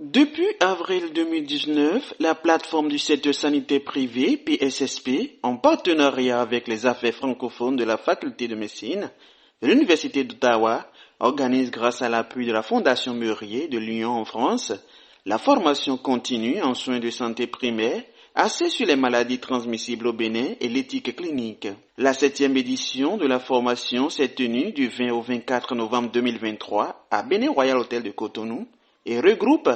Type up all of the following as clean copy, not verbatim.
Depuis avril 2019, la plateforme du secteur sanitaire privé, PSSP, en partenariat avec les affaires francophones de la faculté de médecine de l'Université d'Ottawa, organise grâce à l'appui de la Fondation Mûrier de l'Union en France, la formation continue en soins de santé primaire axée sur les maladies transmissibles au Bénin et l'éthique clinique. La 7e édition de la formation s'est tenue du 20 au 24 novembre 2023 à Bénin Royal Hotel de Cotonou et regroupe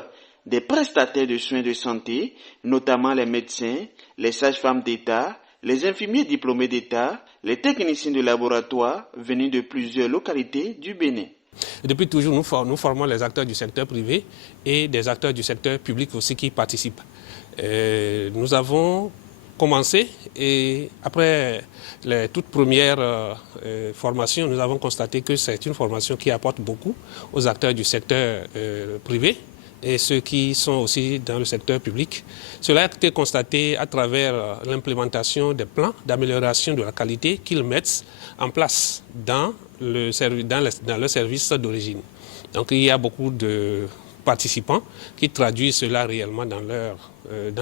des prestataires de soins de santé, notamment les médecins, les sages-femmes d'État, les infirmiers diplômés d'État, les techniciens de laboratoire venus de plusieurs localités du Bénin. Depuis toujours, nous formons les acteurs du secteur privé et des acteurs du secteur public aussi qui participent. Nous avons commencé et après les toutes premières formations, nous avons constaté que c'est une formation qui apporte beaucoup aux acteurs du secteur privé et ceux qui sont aussi dans le secteur public. Cela a été constaté à travers l'implémentation des plans d'amélioration de la qualité qu'ils mettent en place dans le service d'origine. Donc il y a beaucoup de participants qui traduisent cela réellement dans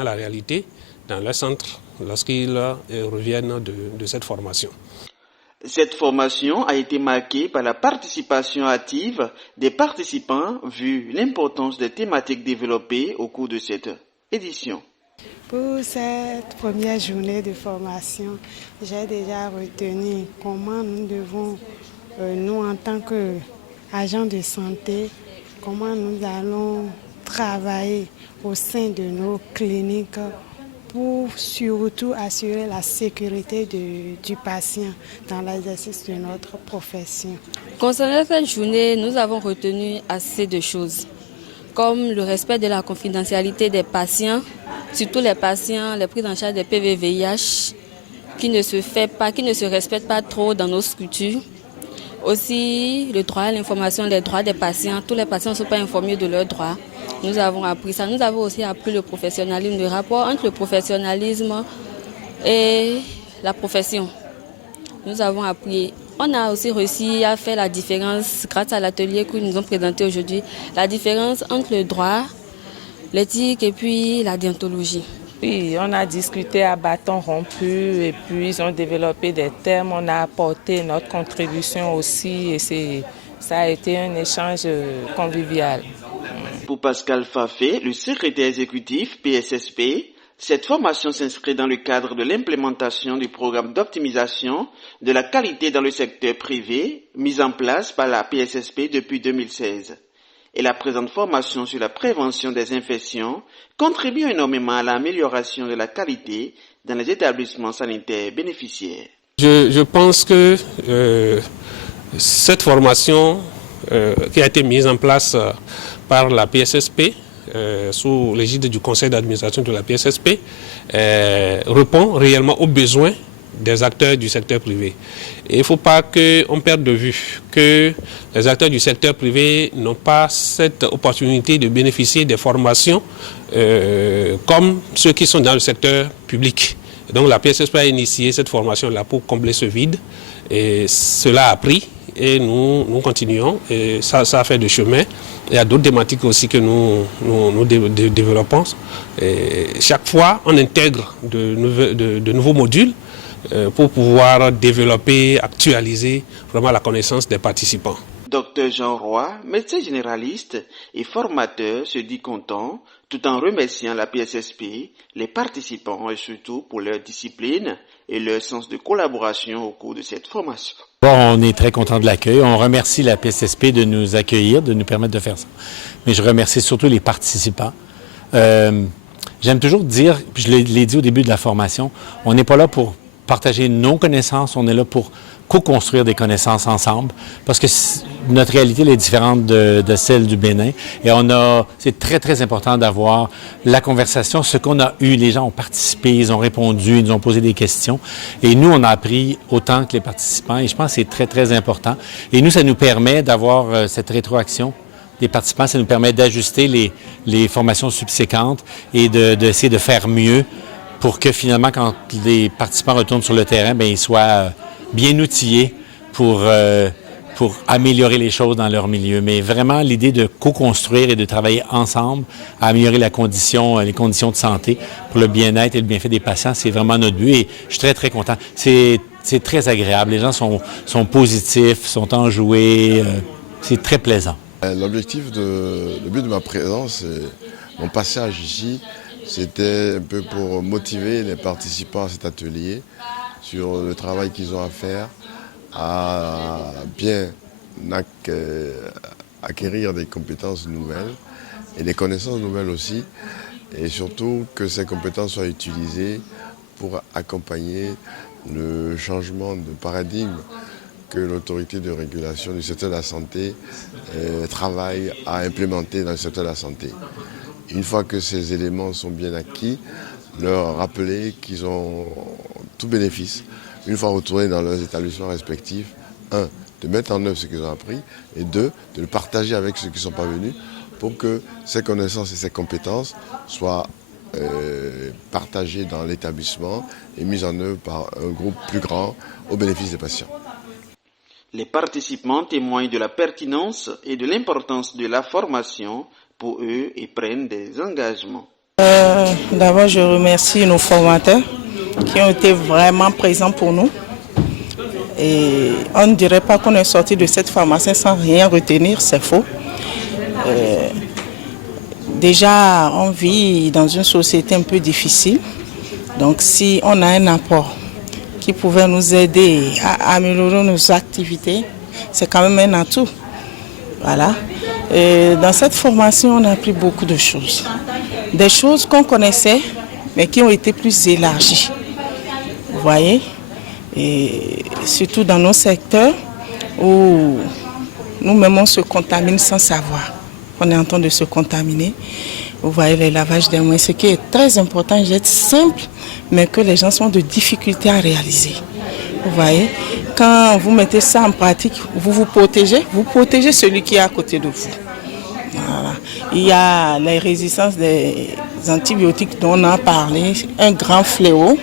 la réalité, dans leur centre, lorsqu'ils reviennent de cette formation. Cette formation a été marquée par la participation active des participants vu l'importance des thématiques développées au cours de cette édition. Pour cette première journée de formation, j'ai déjà retenu comment nous devons, nous en tant qu'agents de santé, comment nous allons travailler au sein de nos cliniques pour surtout assurer la sécurité du patient dans l'exercice de notre profession. Concernant cette journée, nous avons retenu assez de choses, comme le respect de la confidentialité des patients, surtout les patients, les prises en charge des PV-VIH, qui ne se respectent pas trop dans nos structures. Aussi, le droit à l'information, les droits des patients. Tous les patients ne sont pas informés de leurs droits. Nous avons appris ça. Nous avons aussi appris le professionnalisme, le rapport entre le professionnalisme et la profession. Nous avons appris. On a aussi réussi à faire la différence, grâce à l'atelier que nous ont présenté aujourd'hui, la différence entre le droit, l'éthique et puis la déontologie. Oui, on a discuté à bâton rompu et puis ils ont développé des thèmes. On a apporté notre contribution aussi et ça a été un échange convivial. Pour Pascal Fafé, le secrétaire exécutif PSSP, cette formation s'inscrit dans le cadre de l'implémentation du programme d'optimisation de la qualité dans le secteur privé mis en place par la PSSP depuis 2016. Et la présente formation sur la prévention des infections contribue énormément à l'amélioration de la qualité dans les établissements sanitaires bénéficiaires. Je pense que cette formation qui a été mise en place par la PSSP, sous l'égide du conseil d'administration de la PSSP, répond réellement aux besoins des acteurs du secteur privé. Et il ne faut pas qu'on perde de vue que les acteurs du secteur privé n'ont pas cette opportunité de bénéficier des formations comme ceux qui sont dans le secteur public. Donc la PSSP a initié cette formation-là pour combler ce vide et cela a pris et nous continuons et ça a fait du chemin. Il y a d'autres thématiques aussi que nous développons. Et chaque fois, on intègre de nouveaux modules pour pouvoir développer, actualiser vraiment la connaissance des participants. Dr Jean Roy, médecin généraliste et formateur, se dit content tout en remerciant la PSSP, les participants et surtout pour leur discipline et leur sens de collaboration au cours de cette formation. Bon, on est très content de l'accueil. On remercie la PSSP de nous accueillir, de nous permettre de faire ça. Mais je remercie surtout les participants. J'aime toujours dire, puis je l'ai dit au début de la formation, on n'est pas là pour partager nos connaissances, on est là pour co-construire des connaissances ensemble, parce que notre réalité elle est différente de celle du Bénin. Et c'est très, très important d'avoir la conversation. Ce qu'on a eu, les gens ont participé, ils ont répondu, ils nous ont posé des questions. Et nous, on a appris autant que les participants. Et je pense que c'est très, très important. Et nous, ça nous permet d'avoir cette rétroaction des participants. Ça nous permet d'ajuster les formations subséquentes et d'essayer de faire mieux pour que finalement, quand les participants retournent sur le terrain, bien, ils soient bien outillés pour pour améliorer les choses dans leur milieu. Mais vraiment, l'idée de co-construire et de travailler ensemble à améliorer les conditions de santé pour le bien-être et le bienfait des patients, c'est vraiment notre but et je suis très, très content. C'est très agréable. Les gens sont positifs, sont enjoués. C'est très plaisant. Le but de ma présence, mon passage ici, c'était un peu pour motiver les participants à cet atelier sur le travail qu'ils ont à faire, à bien acquérir des compétences nouvelles et des connaissances nouvelles aussi, et surtout que ces compétences soient utilisées pour accompagner le changement de paradigme que l'autorité de régulation du secteur de la santé travaille à implémenter dans le secteur de la santé. Une fois que ces éléments sont bien acquis, leur rappeler qu'ils ont tout bénéfice, une fois retournés dans leurs établissements respectifs, un, de mettre en œuvre ce qu'ils ont appris, et deux, de le partager avec ceux qui ne sont pas venus pour que ces connaissances et ces compétences soient partagées dans l'établissement et mises en œuvre par un groupe plus grand au bénéfice des patients. Les participants témoignent de la pertinence et de l'importance de la formation pour eux et prennent des engagements. D'abord, je remercie nos formateurs qui ont été vraiment présents pour nous. Et on ne dirait pas qu'on est sorti de cette formation sans rien retenir, c'est faux. Déjà, on vit dans une société un peu difficile. Donc, si on a un apport qui pouvait nous aider à améliorer nos activités, c'est quand même un atout. Voilà. Et dans cette formation, on a appris beaucoup de choses. Des choses qu'on connaissait, mais qui ont été plus élargies. Vous voyez? Et surtout dans nos secteurs où nous-mêmes on se contamine sans savoir. On est en train de se contaminer. Vous voyez les lavages des mains, ce qui est très important, un geste simple, mais que les gens ont de difficultés à réaliser. Vous voyez, quand vous mettez ça en pratique, vous protégez celui qui est à côté de vous. Voilà. Il y a les résistances des antibiotiques dont on a parlé, un grand fléau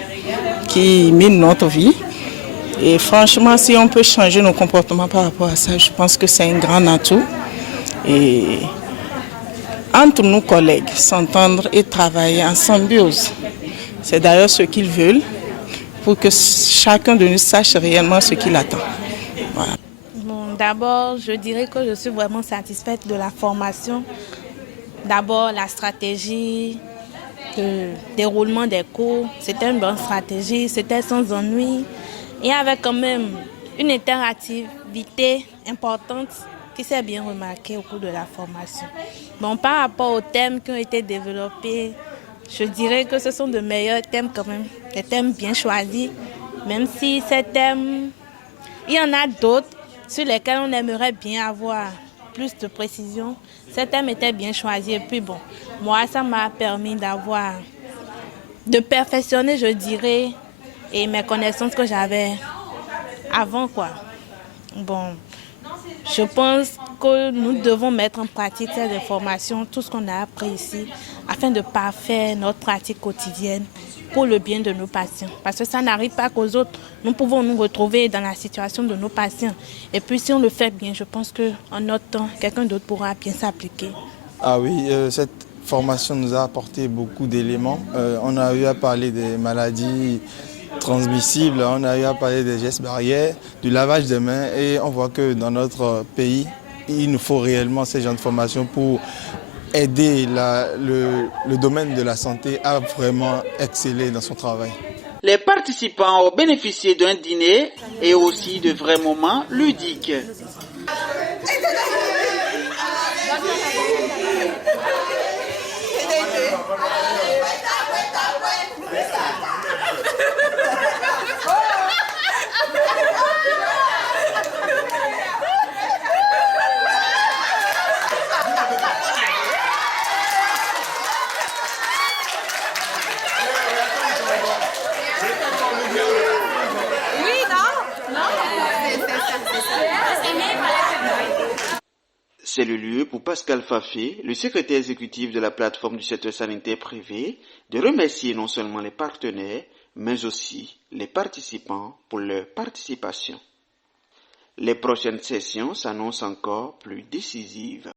qui mine notre vie. Et franchement, si on peut changer nos comportements par rapport à ça, je pense que c'est un grand atout. Et entre nos collègues, s'entendre et travailler en symbiose. C'est d'ailleurs ce qu'ils veulent pour que chacun de nous sache réellement ce qu'il attend. Voilà. Bon, d'abord, je dirais que je suis vraiment satisfaite de la formation. D'abord, la stratégie, le déroulement des cours, c'était une bonne stratégie, c'était sans ennui. Et avec quand même une interactivité importante qui s'est bien remarquée au cours de la formation. Bon, par rapport aux thèmes qui ont été développés, je dirais que ce sont de meilleurs thèmes quand même, des thèmes bien choisis, même si ces thèmes, il y en a d'autres sur lesquels on aimerait bien avoir plus de précision. Ces thèmes étaient bien choisis et puis bon, moi ça m'a permis de perfectionner, je dirais, et mes connaissances que j'avais avant quoi. Bon, je pense que nous devons mettre en pratique ces informations, tout ce qu'on a appris ici, afin de parfaire notre pratique quotidienne pour le bien de nos patients. Parce que ça n'arrive pas qu'aux autres. Nous pouvons nous retrouver dans la situation de nos patients. Et puis si on le fait bien, je pense qu'en notre temps, quelqu'un d'autre pourra bien s'appliquer. Ah oui, cette formation nous a apporté beaucoup d'éléments. On a eu à parler des maladies transmissibles, on a eu à parler des gestes barrières, du lavage des mains et on voit que dans notre pays, il nous faut réellement ces genres de formations pour aider le domaine de la santé à vraiment exceller dans son travail. Les participants ont bénéficié d'un dîner et aussi de vrais moments ludiques. C'est le lieu pour Pascal Fafé, le secrétaire exécutif de la plateforme du secteur sanitaire privé, de remercier non seulement les partenaires, mais aussi les participants pour leur participation. Les prochaines sessions s'annoncent encore plus décisives.